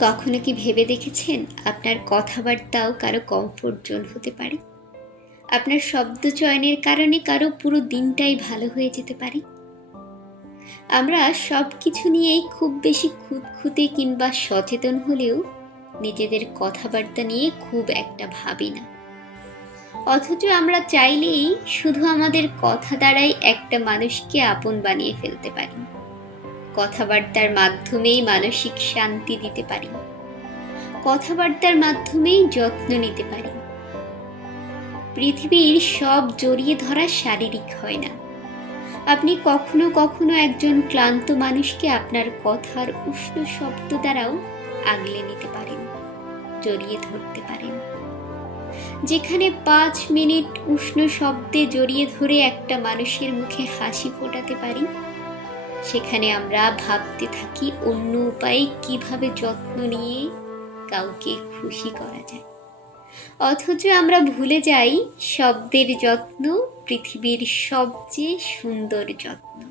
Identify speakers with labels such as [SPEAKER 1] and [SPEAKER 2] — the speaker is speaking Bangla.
[SPEAKER 1] কখনো কি ভেবে দেখেছেন আপনার কথাবার্তাও কারও কমফোর্ট জোন হতে পারে? আপনার শব্দ চয়নের কারণে কারও পুরো দিনটাই ভালো হয়ে যেতে পারে? আমরা সব কিছু নিয়েই খুব বেশি খুঁতখুঁতে কিংবা সচেতন হলেও নিজেদের কথাবার্তা নিয়ে খুব একটা ভাবি না। অথচ আমরা চাইলেই শুধু আমাদের কথা দ্বারাই একটা মানুষকে আপন বানিয়ে ফেলতে পারি। কথাবার্তার মাধ্যমেই মানসিক শান্তি দিতে পারি। কথাবার্তার মাধ্যমেই যত্ন নিতে পারি। পৃথিবীর সব জড়িয়ে ধরা শারীরিক হয় না। আপনি কখনো কখনো একজন ক্লান্ত মানুষকে আপনার কথার উষ্ণ শব্দ দ্বারাও আগলে নিতে পারেন, জড়িয়ে ধরতে পারেন। যেখানে পাঁচ মিনিট উষ্ণ শব্দে জড়িয়ে ধরে একটা মানুষের মুখে হাসি ফোটাতে পারি সেখানে আমরা ভাবতে থাকি অন্য উপায়ে কীভাবে যত্ন নিয়ে কাউকে খুশি করা যায়। অথচ আমরা ভুলে যাই, শব্দের যত্ন পৃথিবীর সবচেয়ে সুন্দর যত্ন।